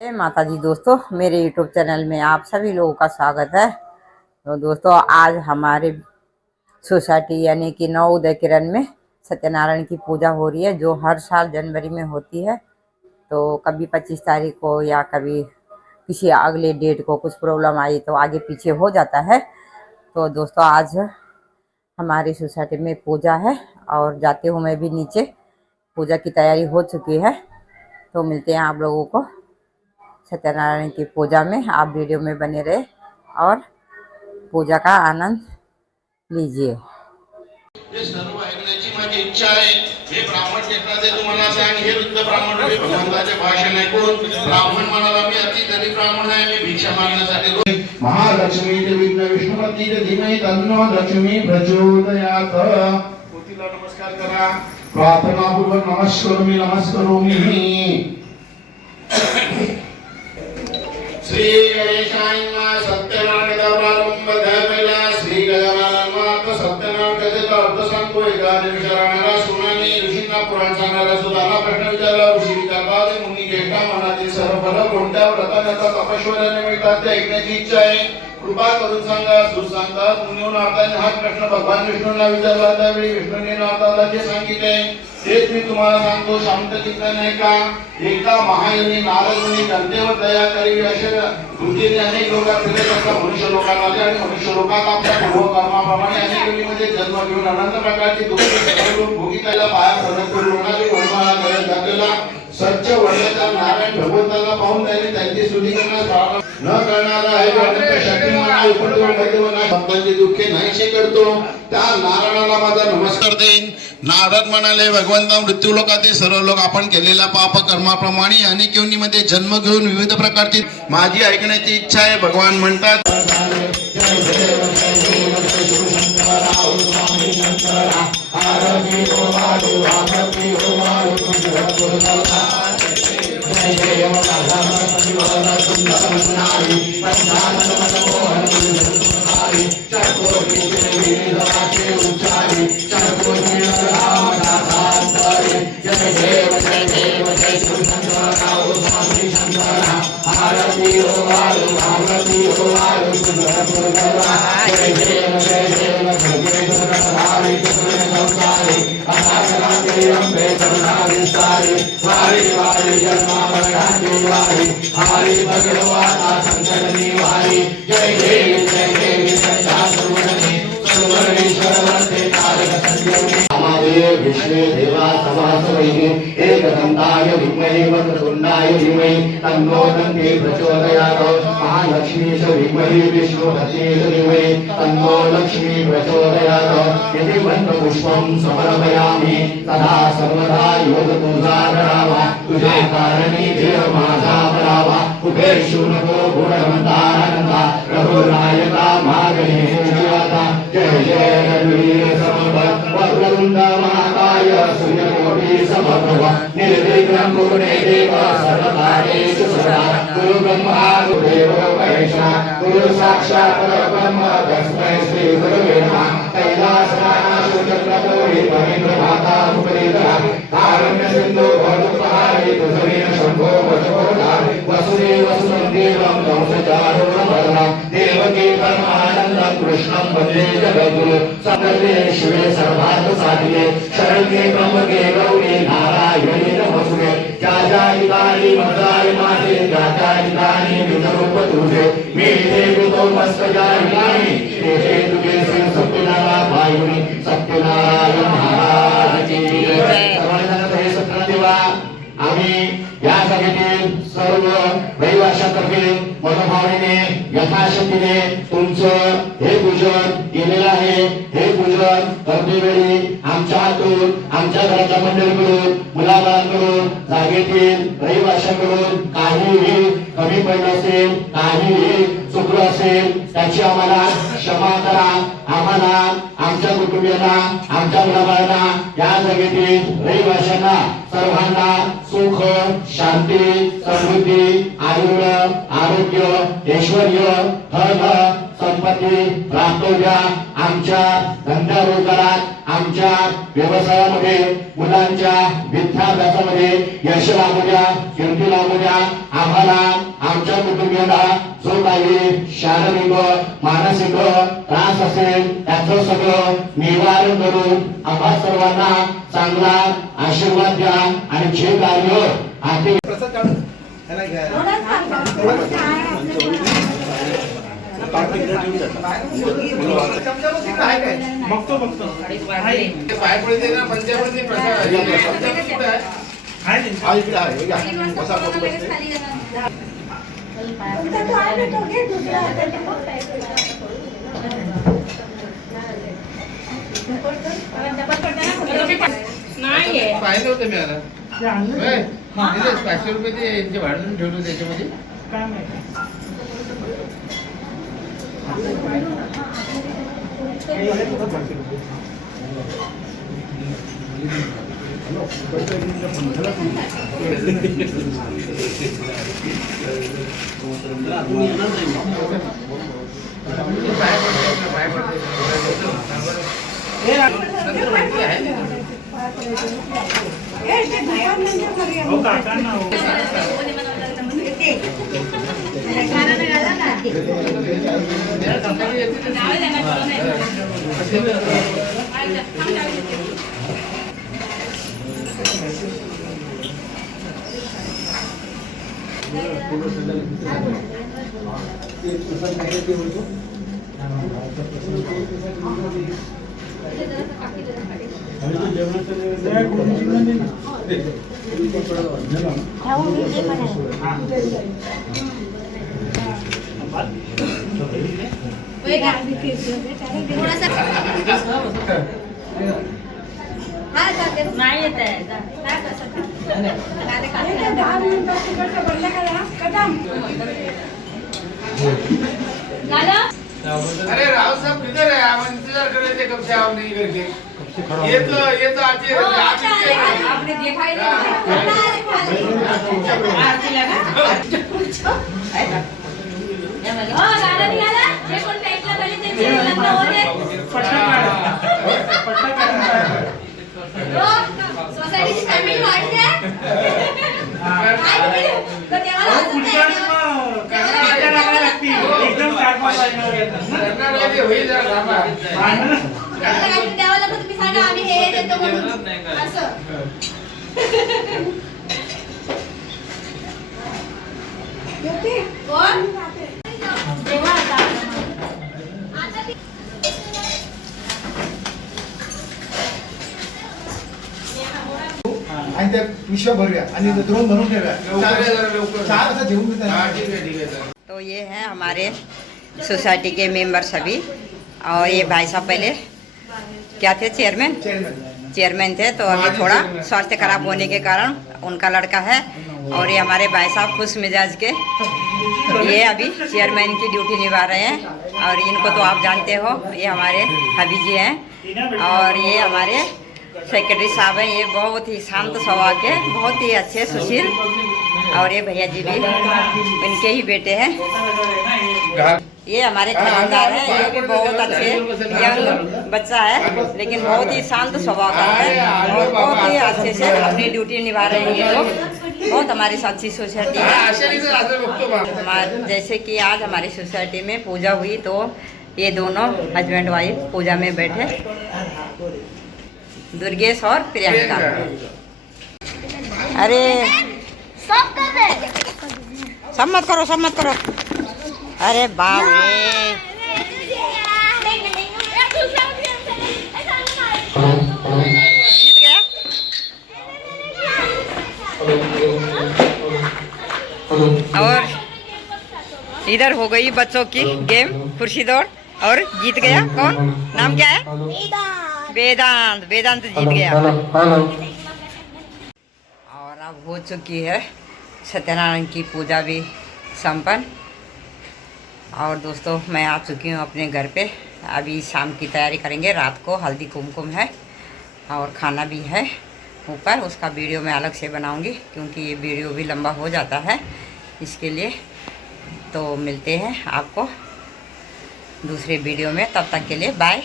जय माता जी दोस्तों, मेरे यूट्यूब चैनल में आप सभी लोगों का स्वागत है। तो दोस्तों, आज हमारे सोसाइटी यानी कि नौ उदय किरण में सत्यनारायण की पूजा हो रही है, जो हर साल जनवरी में होती है। तो कभी 25 तारीख को या कभी किसी अगले डेट को कुछ प्रॉब्लम आई तो आगे पीछे हो जाता है। तो दोस्तों, आज हमारी सोसाइटी में पूजा है और जाते हुए मैं भी नीचे, पूजा की तैयारी हो चुकी है। तो मिलते हैं आप लोगों को सत्यनारायण की पूजा में। आप वीडियो में बने रहे और पूजा का आनंद लीजिए। हे सर्व ऐकण्याची माझी इच्छा आहे। हे ब्राह्मण टेकनाचे तुम्हाला सांग, हे वृद्ध ब्राह्मण हे भगवंताचे भाषण ऐकून ब्राह्मण म्हणाला, मी अति गरीब ब्राह्मण आहे, मी भिक्षा मागण्यासाठी महालक्ष्मी विघ्न विष्णुपती धीमहि तन्नो लक्ष्मी प्रचोदयात्। पोतीला नमस्कार करा, प्रार्थनापूर्वक नमस्कारोमी। श्री गणेशाय नमः। सत्यनारायण प्रारंभ पहिला श्री गजानन सत्यनारायण कथेचा अर्थ सांगतो। एका निमिषाला सुनाने ऋषींना पुराण सांगायला सुद्धा प्रश्न विचारला। ऋषी विचारतात, मुनी घेता मनातील सर्व फल कोणत्या व्रताने तपश्चर्याने मिळतात ते ऐकण्याची इच्छा आहे, कृपा करून सांगा। सुसंगत मुनीवर नारदाने हा प्रश्न भगवान विष्णूंना विचारला, त्यावेळी विष्णूने नारदाला जे सांगितले तेच मी तुम्हाला सांगतो। शांत चित्ताने नाही का। एकदा महायोनी नारद मुनी जनतेवर दया करावी अशा वृत्तीने अनेक लोकांना फिरत असतात। मनुष्य लोकांना आले आणि मनुष्य लोकांना आपल्या पूर्व कर्माप्रमाणे अनेक योनीमध्ये जन्म घेऊन अनंत प्रकारची दुःख भोगिताला पाया पडत लोकांनी वनमाळा करत घातलेला सच्च वर्षाचा नारायण भगवंताला पाहून त्याने त्यांची स्तुती करण्यास न करणारा आहे। भक्तांची दुःखे नाहीसे करतो, त्या नारायणाला माझा नमस्कार देईन। नारद म्हणाले, भगवंता मृत्यू लोकातील सर्व लोक आपण केलेल्या पाप कर्माप्रमाणे अनेक योनीमध्ये जन्म घेऊन विविध प्रकारची माझी ऐकण्याची इच्छा आहे। भगवान म्हणतात, विष्णु देवा समासवैः एकदन्ताय विद्महे वक्रतुण्डाय धीमहि तन्नो दन्ति प्रचोदयात्। महालक्ष्मी च विद्महे विष्णुपत्नी च धीमहि तन्नो लक्ष्मी प्रचोदयात्। यदि मन्त्रपुष्पं समर्पयामि तदा सर्वदा योग तुझा करावा, तुझे कारणी देव माझा करावा। उभेषु नको गुणवंतानंदा रघुनायका मागणेश्वराता। जय जय रघुवीर समर्थ वक्रतुंड महाकाय सूर्यकोटि समप्रभ निर्विघ्नं कुरु मे देव सर्वकार्येषु सर्वदा। गुरु ब्रह्मा गुरुदेव महेश्वरा गुरु साक्षात् परब्रह्म तस्मै श्री गुरवे नमः। कैलासनाथ चक्रधरी महेंद्र माता मुपरीधरा कारुण्य सिंधु भवदुपहारी तुझवीर शंभो वशोधारी वसुदेव सुदेवं कंसचारूढमर्दनं देवकी परमानन्दं कृष्णं वन्दे जगद्गुरु। सर्वेश्वरे सर्वार्थसाधिके शरण्ये त्र्यंबके गौरी नारायणी नमोस्तुते। ज्या ठिकाणी मदाय माझे ज्या ठिकाणी विनरूप तुझे मी ते तो मस्त ज्या ठिकाणी ते तुझे श्री सत्यनारायण वायुनी सत्यनारायण महाराज की जय। सर्वांना हे सत्यनादेवा आम्ही या सगळ्यातील सर्व रहिवाशांतर्फे मनोभावनेने यथाशक्तीने तुमचं हे पूजन केलेलं आहे। हे पूजन करतेवेळी आमच्या हातून आमच्या घराच्या मंडळीकडून मुलाबाळांकडून जागेतील रहिवाशांकडून काहीही कमी पडलं असेल, काहीही चुकलं असेल त्याची आम्हाला क्षमा करा। आम्हाला आमच्या कुटुंबियांना आमच्या मुलाबाळांना या जगातील रहिवाशांना सर्वांना सुख शांती समृद्धी आयुष्य आरोग्य ऐश्वर्य धन संपदा संपत्ती प्राप्त होऊ द्या. आमच्या धंदा रोजगारात, आमच्या व्यवसायामध्ये, मुलांच्या विद्याभ्यासामध्ये यश लाभू द्या, कीर्ती लाभू द्या. आम्हाला, आमच्या कुटुंबियांना जो काही शारीरिक मानसिक त्रास असेल त्याचं सगळं निवारण करून आम्हा सर्वांना चांगला आशीर्वाद द्या. आणि जे कार्य आधी पाहिलं होतं मी आता 500 रुपये ते यांचे भाडून ठेवलं त्याच्यामध्ये काय माहिती. नाही येत आहे. अरे राव साहब किधर है? हम इंतजार कर रहे थे कब से आप नहीं करके. ये तो आती है. आपने देखा ही सोसायटीची फॅमिली वाढली द्यावं लागतं. तुम्ही सांगा आम्ही हे देतो म्हणून असं. कोण आणि त्या पिशव्या भरूया आणि द्रोण भरून ठेवूया. लवकर. चार असं जेवून घेतात. हाँ, ठीक है सर. तो ये है हमारे सोसाइटी के मेंबर सभी, और ये भाई साहब पहले क्या थे, चेयरमैन चेयरमैन थे, तो अभी थोड़ा स्वास्थ्य खराब होने के कारण उनका लड़का है, और ये हमारे भाई साहब खुश मिजाज के, ये अभी चेयरमैन की ड्यूटी निभा रहे हैं। और इनको तो आप जानते हो, ये हमारे हबी जी हैं, और ये हमारे सेक्रेटरी साहब हैं, ये बहुत ही शांत स्वभाव के, बहुत ही अच्छे सुशील, और ये भैया जी भी इनके ही बेटे हैं। ये हमारे खानदार हैं, ये भी बहुत अच्छे यंग बच्चा है, लेकिन बहुत ही शांत स्वभाव का है, और बहुत ही अच्छे से अपनी ड्यूटी निभा रहे हैं ये लोग। बहुत हमारी अच्छी सोसाइटी है। जैसे कि आज हमारी सोसाइटी में पूजा हुई, तो ये दोनों हस्बैंड वाइफ पूजा में बैठे, दुर्गेश और प्रियंका। अरे सब मत करो, सब मत करो। अरे बाप रे, जीत गया। और इधर हो गई बच्चों की गेम, कुर्सी दौड़, और जीत गया कौन? नाम क्या है? वेदांत। वेदांत जीत गया। और अब हो चुकी है सत्यनारायण की पूजा भी संपन्न। और दोस्तों, मैं आ चुकी हूँ अपने घर पे। अभी शाम की तैयारी करेंगे, रात को हल्दी कुमकुम है और खाना भी है ऊपर। उसका वीडियो मैं अलग से बनाऊंगी, क्योंकि ये वीडियो भी लंबा हो जाता है, इसके लिए। तो मिलते हैं आपको दूसरे वीडियो में। तब तक के लिए बाय।